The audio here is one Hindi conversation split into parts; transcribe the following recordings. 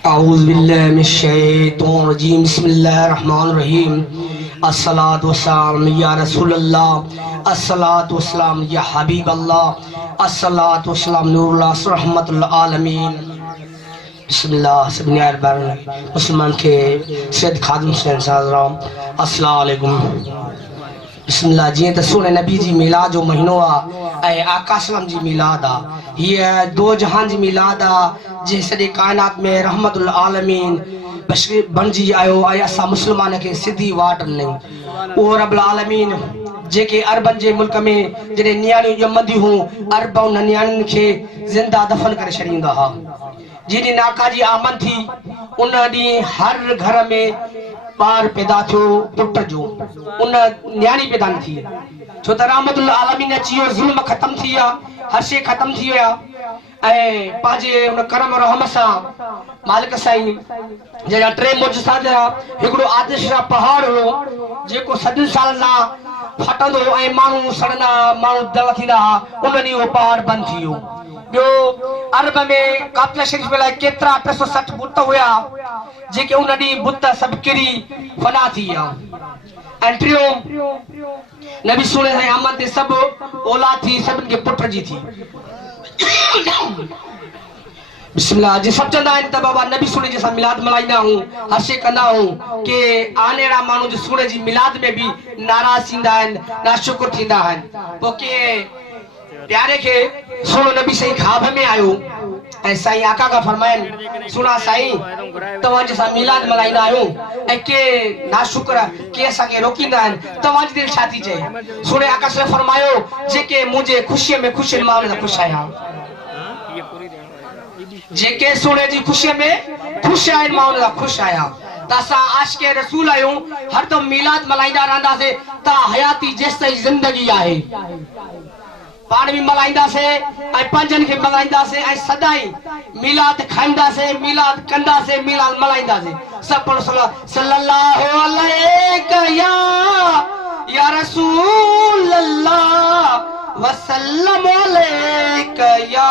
औज़ु बिल्लाहि मिनश शैतानिर रजीम बिस्मिल्लाहिर रहमानिर रहीम अस्सलातु वस्सलाम या रसूलल्लाह अस्सलातु वस्सलाम या हबीबल्लाह अस्सलातु वस्सलाम नूरुल्लाह रहमतुल आलमीन बिस्मिल्लाह सबनियार मुसलमान के सैयद खादिम हुसैन साहब अस्सलाम वालेकुम बिस्मिल्लाह। जी तो सोने नबी जी मिलाद जो महीनो आहे आका सलाम जी मिलाद आहे। ये दो जहान जी मिलाद आहे जे सॼे कायनात में रहमतुल आलमीन बणिजी आयो ऐं असां मुस्लमान खे सिधी वाट ॾिनई। उहो रब्बुल आलमीन जेके अरबन जे मुल्क में जॾहिं नियाणियूं ॼमंदियूं हुयूं अरब उन नियाणियुनि खे ज़िंदा दफ़न करे छॾींदा हुआ। जिन ॾींहुं नाका जी आमद थी उन ॾींहुं हर घर में ॿार पैदा थियो पुट जो, उन न्याणी पैदा न थी छो त रहमतुल आलमीन अची वियो, ज़ुल्म ख़त्म थी विया, हर शइ ख़त्म थी विया ऐं पंहिंजे उन करम रहम सां मालिक साईं जहिड़ा टे मुजसा थिया। हिकिड़ो आतिश जा पहाड़ हुयो जेको सदियुनि सालनि खां फटंदो ऐं माण्हू सड़ंदा माण्हू दल थींदा हुआ, उन ॾींहुं उहो पहाड़ बंदि थी वियो। ॿियो अरब में कातिला शरीफ़ लाइ केतिरा 360 बुत हुया जेके उन ॾींहुं बुत सभु किरी फना थी विया। ऐं टियों नबी सुने जे आमद ते सभु औलाद थी, सभिनि खे पुट जी थी। बिस्मिल्लाह जी सब चंदा आहिनि त बाबा नबी सुने जैसा मिलाद मल्हाईंदा हूं, हर शइ कंदा हूं के आने वाला माण्हू जो सुने जी मिलाद में भी नाराज़ थींदा आहिनि, नाशुक्र थींदा आहिनि। पोइ के प्यारे के सुनो नबी साईं ख्वाब में आयो ऐं साईं आका का फरमाइनि सुना साईं तव्हां जैसा मिलाद मल्हाईंदा आहियूं ऐं के नाशुक्र के असांखे रोकींदा आहिनि, तव्हांजी दिलि छा थी चए? सुने आका से फरमायो जेके मुंहिंजे ख़ुशीअ में ख़ुशि मां उन ख़ुशि आहियां, जेके सुने जी ख़ुशीअ में ख़ुशि आहिनि मां उन ख़ुशि आहियां। त असां आशिक़े रसूल आहियूं, हरदम मिलाद मल्हाईंदा रहंदासीं त हयाती जेसिताईं ज़िंदगी आहे पाण बि मल्हाईंदासीं ऐं पंहिंजनि खे मल्हाईंदासीं ऐं सदाईं मिलाद खाईंदासीं, मिलाद कंदासीं, मिलाद मल्हाईंदासीं। सभु पढ़ो सल्लल्लाहु अलैहि या रसूल अल्लाह वसल्लम अलैहि या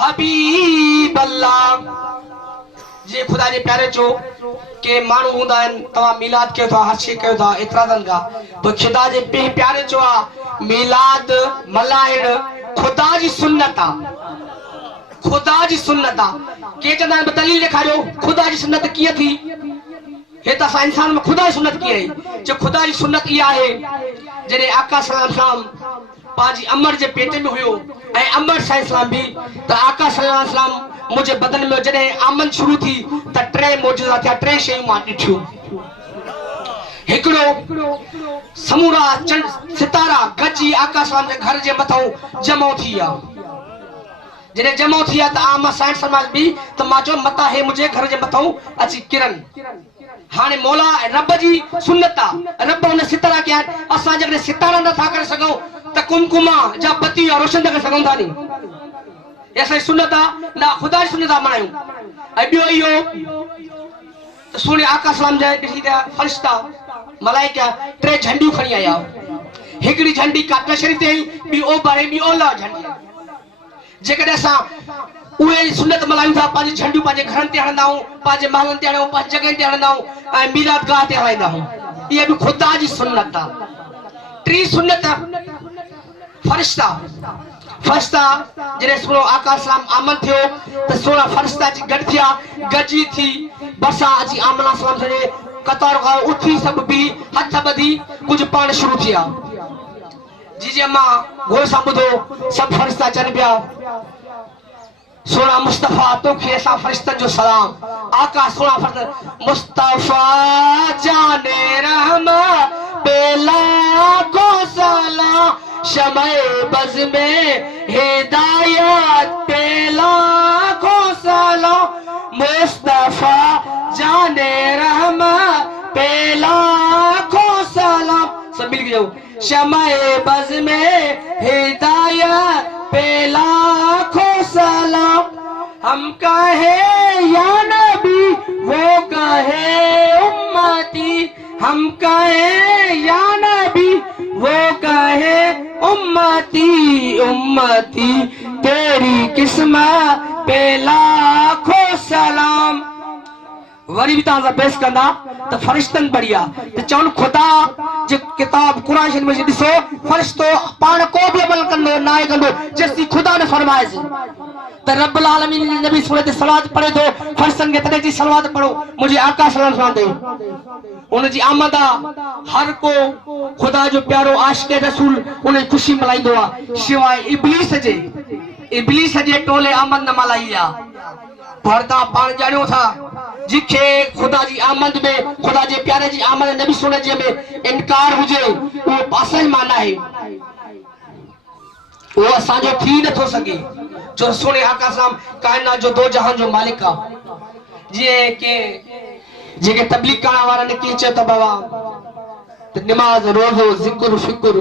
हबीब अल्लाह। जे खुदा जे प्यारे चो के माण्हू हूंदा आहिनि तव्हां मिलाद कयो था, हर शइ कयो था एतिराज़नि खां, पोइ खुदा जे प्यारे चो आहे मिलाद मल्हाइण खुदा जी सुन्नत आहे, खुदा जी सुन्नत आहे। के चवंदा आहिनि दलील ॾेखारियो खुदा जी सुन्नत कीअं थी? हे त असां इंसान में खुदा जी सुन्नत कीअं आहे? जो खुदा जी सुन्नत इहा आहे जॾहिं आका सलाम पंहिंजी अमर जे पेट में हुयो ऐं अमर सलाम भी त आका सलाम मुझे बदन में जॾहिं आमद शुरू थी त टे मौजूदा थिया, टे शयूं मां ॾिठियूं। हिकिड़ो समूरा चंड सितारा गजी आका सलाम जे घर जे मथां जमो थी विया। जॾहिं जमो थी विया त आम साइंस समाज बि त मां चयो मता हे मुंहिंजे घर जे मथां अची किरन। हाणे मौला रब जी सुन्नत आहे, रब हुन सितारा कया आहिनि। असां जॾहिं सितारा नथा करे सघूं त कुमकुमा जा बत्ती रोशन करे सघूं था नी, ऐसा सुन्नत आहे ना खुदा जी सुन्नत मनायूं। ऐं ॿियो इहो सुने आका सलाम जा ॾिसी त फरिश्ता मलाइका टे झंडियूं खणी आया। हिकिड़ी झंडी कातिला शरीफ़ ते ॿी ओभर ॿी ओलह झंडी। जेकॾहिं असां उहे सुन्नत मल्हायूं था, पंहिंजी झंडियूं पंहिंजे घरनि ते हणंदा आहियूं, पंहिंजे महलनि ते हणूं, पंहिंजी जॻहियुनि ते हणंदा आहियूं ऐं मिलाद गाह ते हलाईंदा आहियूं। इहा बि खुदा जी सुन्नत आहे। टी सुन्नत फरिश्ता जॾहिं सुनो आका सलाम आमद थियो त सोना फरिश्ता जी गॾु थिया, गजी थी बरसां अची आमना सलाम जे कतार खां उथी सभु बि हथ ॿधी कुझु पाण शुरू थिया। जी अम्मा गोर सां ॿुधो सभु फरिश्ता चनि पिया सोना मुस्तफ़ा तोखे असां फरिश्तनि जो सलाम। आका सोना फरिश्ता मुस्तफ़ा जाने रहमा बेला को सलाम शमे बज़ में हिदायत पेला को सलाम मुस्तफ़ा जाने रहमा पेला को सलाम। सब मिल के जाओ शमे बज़ में हिदायत पेला को सलाम। हम कहे या नबी वो कहे उम्मती, हम कहे या नबी वो कहे उम्मती उम्मती तेरी किस्मत पे लाखों सलाम। वरी भी तव्हां सां बहस कंदा त फरिश्तनि बढ़िया त चवनि ख़ुदा जे किताब कुरान शरीफ़ में ॾिसो फरिश्तो पाण को बि अमल कंदो ना कंदो जेसि ख़ुदा ने फरमाएसि त रब्बुल आलमीन नबी सूरत सलावत पढ़े थो फरिश्तनि खे तॾहिं जी सलावत पढ़ो मुंहिंजे आका सल्लल्लाहु अलैहि वसल्लम उन जी आमद आहे हर को ख़ुदा जो प्यारो आशिक़ रसूल उन जी ख़ुशी मल्हाईंदो आहे सिवाय इब्लीस जे टोले आमद न मल्हाई आहे पर तव्हां पाण ॼाणियो था जिखे ख़ुदा जी आमद में ख़ुदा जे प्यारे जी आमद नबी सुने जे में इनकार हुजे वो पासे ई माना है वो असांजो थी नथो सके जो सुने आका सलाम कायनात जो दो जहान जो मालिक आहे जीअं के जेके तबलीग करण वारनि कीअं चयो त बाबा त नमाज रोज़ो ज़िक्र फिक्र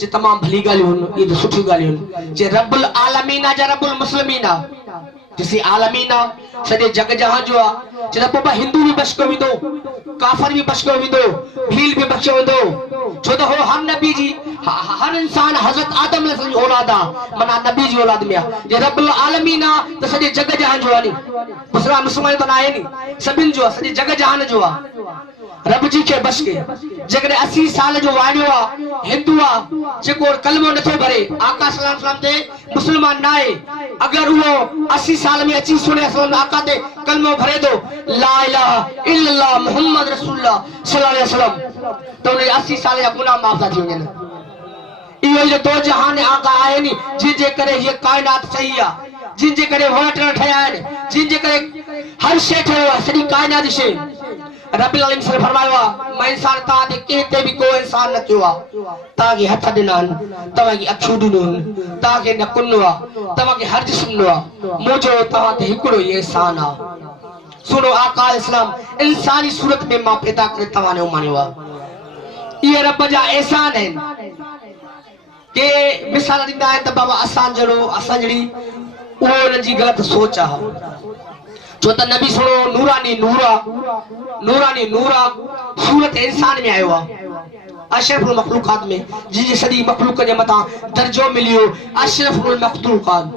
जे तमाम भली ॻाल्हियूं आहिनि इहे सुठी ॻाल्हियूं आहिनि जे रब्बुल आलमीन आहे जा रब्बुल मुस्लिमीन आहे जिसी आलमीन आहे सॼे जग जहान जो आहे जे त पोइ हिंदू बि बच कयो वेंदो काफ़िर भी बच कयो वेंदो भील भी बच वेंदो छो त हो हर नबी जी हर इंसान हज़रत आदम जी औलाद आहे माना नबी जी औलाद में आहे जे रब्बुल आलमीन आहे त सॼे जग जहान जो आहे नी मुस्लमान त न आहे नी सभिनि जो आहे सॼे जग जहान जो आहे रब जी के बच के जेकॾहिं 80 साल जो वाणियो आहे हिंदू आहे जेको कलमो नथो भरे आका सल्लल्लाहु अलैहि वसल्लम ते मुस्लमान ना आहे अगर वो 80 साल में अची सुने आका ते कलमो भरे दो ला इलाहा इल्लल्लाह मुहम्मद रसूलुल्लाह सल्लल्लाहु अलैहि वसल्लम तो उन 80 साल जा गुनाह माफ थी वञनि इहो दो जहान आका आहे नी जिन जे करे ये कायनात सही आहे जिन जे करे वट ठहिया आहिनि जिन जे करे हर शइ ठहियो आहे सॼी कायनात जी शइ रब्बुल आलमीन से फरमायो आहे मैं इंसान तव्हां ते कंहिं ते बि को इंसान न कयो आहे तव्हांखे हथ ॾिना आहिनि तव्हांखे अखियूं ॾिनियूं आहिनि तव्हांखे न कुन आहे तव्हांखे हर जिस्म ॾिनो आहे मुंहिंजो तव्हां ते हिकिड़ो ई एहसान आहे सुनो आका इस्लाम इंसानी सूरत में मां पैदा करे तव्हां ने उमानियो आहे इहे रब जा एहसान आहिनि के मिसाल ॾींदा आहिनि त बाबा असां जहिड़ी उहो हुन जी ग़लति सोच आहे जो त नबी सुनो नूरानी नूरा सूरत इंसान में आयो आहे अशरफुल मखलूकात में जिनजी सॼी मखलूक जे मथां दर्जो मिलियो अशरफुल मखलूकात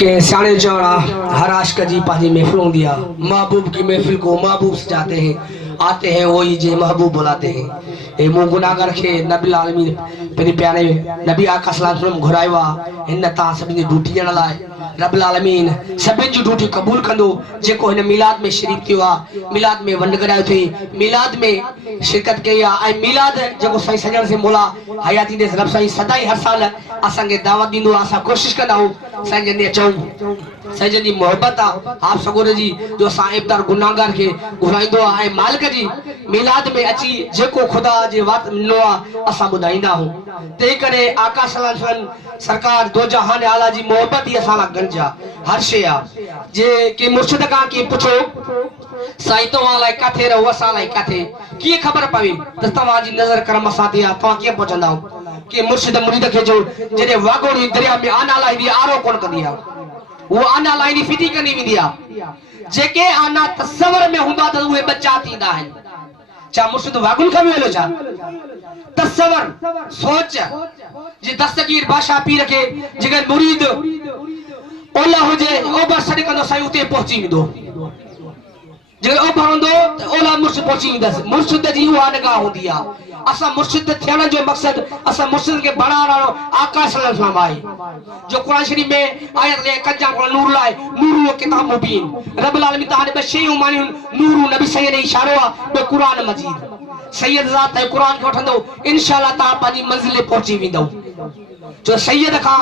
के सियाणे चवण आहे हर आशिक़ जी पंहिंजी महफ़िल हूंदी आहे महबूब की महफ़िल को महबूब सजाते हैं आते हैं वही जे महबूब बुलाते हैं ए मूं गुनाहगार खे नबी आलमीन पंहिंजे प्यारे नबी आका सल्लल्लाहु अलैहि वसल्लम घुरायो आहे हिन तव्हां सभिनी जी ड्यूटी ॾियण लाइ रब्बुल आलमीन सभिनि जी ड्यूटी क़बूल कंदो जेको हिन मिलाद में शरीक थियो आहे मिलाद में वंड करायो थिए मिलाद में शिरकत कई आहे ऐं मिलाद जेको साईं सजण से मौला हयाती दे रब साईं सदाई हर साल असांखे दावत ॾींदो आहे असां कोशिशि कंदा आहियूं साईं जन अचूं साईं जन जी मोहबत आहे आप सगोर जी जो असां इब्तार गुनाहगार खे घुराईंदो आहे ऐं मालिक जी मिलाद में अची जेको ख़ुदा जे वात मिलो आहे असां ॿुधाईंदा आहियूं तंहिं करे आका सल्लल्लाहु अलैहि वसल्लम सरकार दो जहान आला जी मोहबत ई असां लाइ गंज आहे हर शइ आहे जे के मुर्शिद खां कीअं पुछो साईं तव्हां लाइ किथे रहो असां लाइ किथे कीअं ख़बर पवे त तव्हांजी नज़र करम असां ते आहे तव्हां कीअं पहुचंदा के मुर्शिद मुरीद खे जो जॾहिं वागोड़ी दरिया में आना लाहींदी आरो कोन कंदी आहे वो आना लाहींदी फिटी कंदी वेंदी आहे जेके आना तस्वर में हूंदा त उहे बचा थींदा आहिनि छा मुर्शिद वागुन खां बि वेलो छा तस्वर सोच जी दस्तगीर बादशाह पीर खे जेकर मुरीद ओला हुजे ओभर सॾ कंदो साईं उते पहुची वेंदो जेकर ओभर हूंदो त ओला मुर्शिद पहुची वेंदसि मुर्शिद जी उहा निगाह हूंदी आहे असां मुर्शिद थियण जो मक़सद असां मुर्शिद खे बणाइण वारो आका सल्लल्लाहु अलैहि वसल्लम आहे जो कुरान शरीफ में आयत ले कजा को नूर लाए नूर किताब मुबीन रब्बुल आलमीन तहां बे शयूं मानियूं नूर नबी सैयद इशारो आहे बे कुरान मजीद सैयद ज़ात है कुरान के वठंदो इंशाअल्लाह तहां पाजी मंजिल पहुची वेंदो जो सैयद का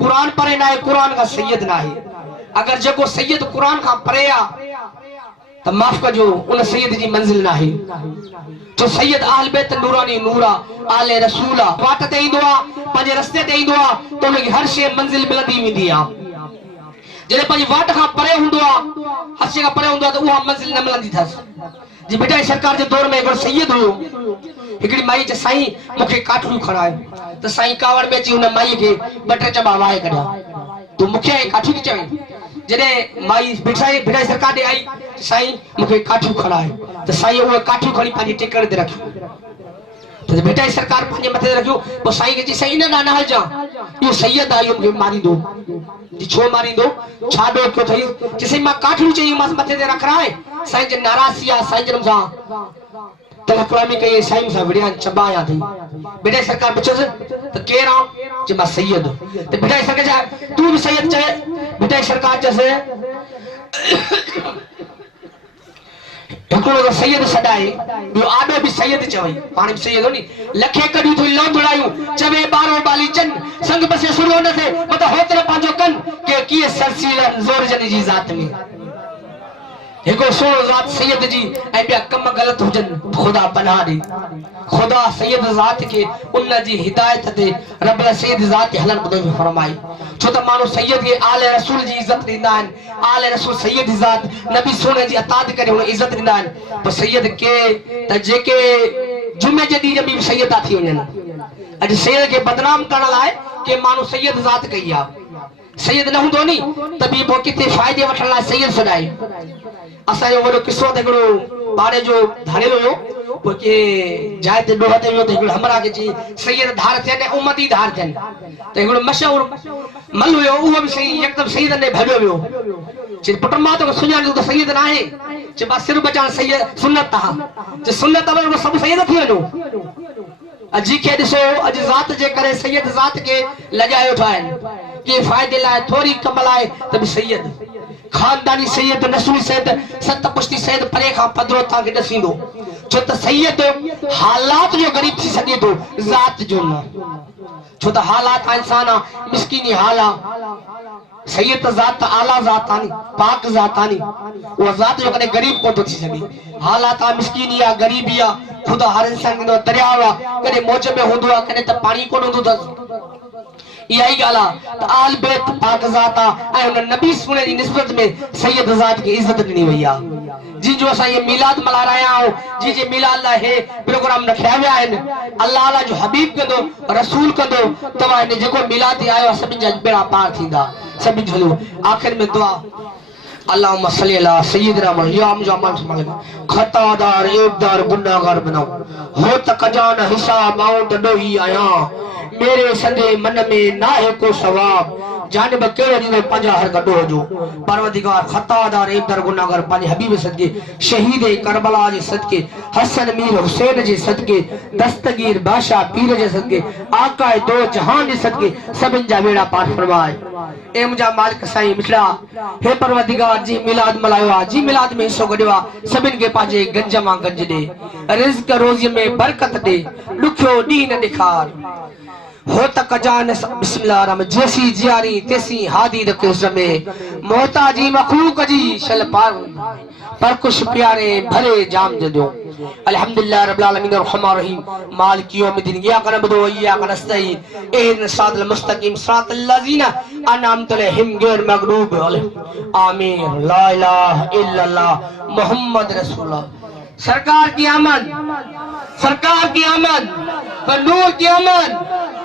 कुरान परे ना है कुरान का सैयद ना है अगर जेको सैयद कुरान का परे आ तो माफ कजो उन सैयद जी मंजिल ना है जो सैयद अहल बैत नूरानी नूरा आले रसूला वाट ते ईंदो आ पंहिंजे रस्ते ते ईंदो आ तो उनखे हर शइ मंजिल मिलंदी वेंदी आ जॾहिं पंहिंजी वाट खां परे हूंदो आ हर शइ खां परे हूंदो आ त उहा मंजिल न मिलंदी अथसि जी बेटा सरकार जे दौर में हिकिड़ो सैयद हुयो हिकिड़ी माई चए साईं मूंखे काठियूं खणाए त साईं कावड़ में अची हुन माई खे ॿ टे चॿा वाहे कढिया तूं मूंखे काठियूं थी चवें जॾहिं माई भिटाई सरकार ॾे आई साईं मूंखे काठियूं खणाए त साईं उहे काठियूं खणी पंहिंजी टिकण ते रखी त तो बेटा सरकार पंहिंजे मथे रखियो पोइ साईं खे चई साईं न न हल जा इहो सैयद आहे इहो मूंखे मारींदो छो मारींदो छा ॾोह कयो अथई चई मां काठियूं चई मां मथे ते रख राए साईं जे नाराज़ी आहे साईं जन सां तला कलामी कई साईं सां विड़िया चबाया थी बेटा सरकार पुछस त केर आ जे मां सैयद ते बेटा सरकार तू भी सैयद चए बेटा सरकार जैसे हिकिड़ो सैयद सॾाए ॿियो आॾो भी सैयद चवई पाण भी सैयद हो नी लखे कॾियूं थी लौंदड़ायूं चवे ॿारो बाली चन संग बसे शुरू न थे मतलब होतरे पंहिंजो कन के कीअं सरसील ज़ोर जनी जी ज़ात में एको सोनो ज़ात सैयद जी ऐं ॿिया कम गलत हुजन खुदा पनाह ॾे खुदा सैयद ज़ात के उन जी हिदायत ते रब सैयद ज़ात हलन ॿुधण फरमाई छो त माण्हू सैयद के आले रसूल जी इज्जत ॾींदा आहिनि आले रसूल सैयद ज़ात नबी सोने जी अताद करे हुन इज्जत ॾींदा आहिनि पर सैयद के त जेके जुमे जे ॾींहं बि सैयद था थी वञनि अॼु सैयद के बदनाम करण लाइ के माण्हू सैयद ज़ात कई आहे सैयद न हूंदो नी त बि पोइ किथे फ़ाइदे वठण लाइ सैयद सॾाए असांजो वॾो किस्सो त हिकिड़ो ॿार जो धाड़ियल हुयो पोइ के जाइ ते ॾोह ते वियो त हिकिड़ो हमरा खे चई सैयद धार थियनि ऐं उम्मती धार थियनि त हिकिड़ो मशहूरु मल हुयो उहो बि सही यकदमि सैयद ने भॼियो वियो चई पुट मां तोखे सुञाणींदो त सैयद न आहे चई बसि सिर बचाइण सैयद सुन्नत आहे चई सुन्नत में सभु सैयद थी वञो अजी के ॾिसो अॼु ज़ात जे करे सैयद ज़ात के लॼायो वेठा आहिनि के फ़ाइदे लाइ थोरी कम लाइ त बि सैयद खानदानी सैयद नस्ली सैयद सत पुश्ती सैयद परे खां पधरो तव्हांखे ॾसींदो छो त सैयद हालात जो गरीब थी सघे थो ज़ात जो न छो त हालात इंसान आहे मिसकीनी हाल आहे सैयद ज़ात आला ज़ात आहे पाक ज़ात आहे उहा ज़ात जो कॾहिं गरीब कोन थो थी सघे हालात आहे मिसकीनी आहे गरीबी आहे खुदा हर इंसान ॾींदो दरियाव आहे कॾहिं मौज में हूंदो आहे कॾहिं त पाणी कोन हूंदो अथसि इहा ई ॻाल्हि आहे त आल बैत पाक ज़ात आहे ऐं हुन नबी सुने जी निस्बत में सैयद ज़ात खे इज़त ॾिनी वई आहे जिन जो असां इहे मीलाद मल्हाए रहिया आहियूं जी जे मीलाद लाइ हे प्रोग्राम रखिया विया आहिनि अल्लाह अल्लाह जो हबीब कंदो रसूल कंदो तव्हां हिन जेको मीलाद ते आयो आहे सभिनि जा बेड़ा पार थींदा सभिनि जो आख़िर में दुआ अल्लाहुम्मा सल्ली अला सय्यिदना मुहम्मद या मुझे अमान संभाले खतादार ऐबदार गुनाहगार बनाओ हो त कजान हिसाब आऊं त ॾोही आहियां मेरे संदे मन में ना है को सवाब जानिब केड़े दी पंजा हर गडो जो परवरदिगार खतादार ऐबदार गुनाहगार पानी हबीब सदके शहीद करबला जे सदके हसन मीर हुसैन जे सदके दस्तगीर बादशाह पीर जे सदके आका दो जहान जे सदके सभिन जा बेड़ा पार फरमाए ए मुझा मालिक साईं मिठड़ा हे परवरदिगार जी मिलाद मल्हायो आहे जी मिलाद में हिस्सो गॾियो आहे सभिनि खे पंहिंजे गंज मां गंज ॾे रिज़्क रोज़ीअ में बरकत ॾे ॾुखियो ॾींहुं न ॾेखार हो त कजान बिस्मिल्लाह रहमान जैसी जियारी तैसी हादी रखे में मोहताजी मखलूक जी शल पार पर कुछ प्यारे भरे जाम दे दो अल्हम्दुलिल्लाह रब्बिल आलमीन अर्रहमान रहीम मालिक यौमिद्दीन या कनबदु व या कनस्तईन इहदिना सिरातल मुस्तकीम सिरातल लज़ीना अनअमत अलैहिम गैर मगरूब अलैहिम आमीन ला इलाहा इल्लल्लाह मुहम्मद रसूलुल्लाह सरकार की आमद नूर की आमद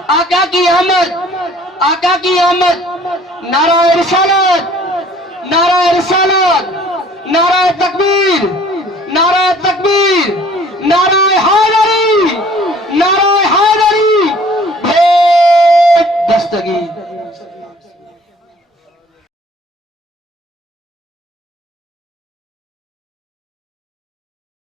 आका की आमद नाराए रिसालत नाराए तकबीर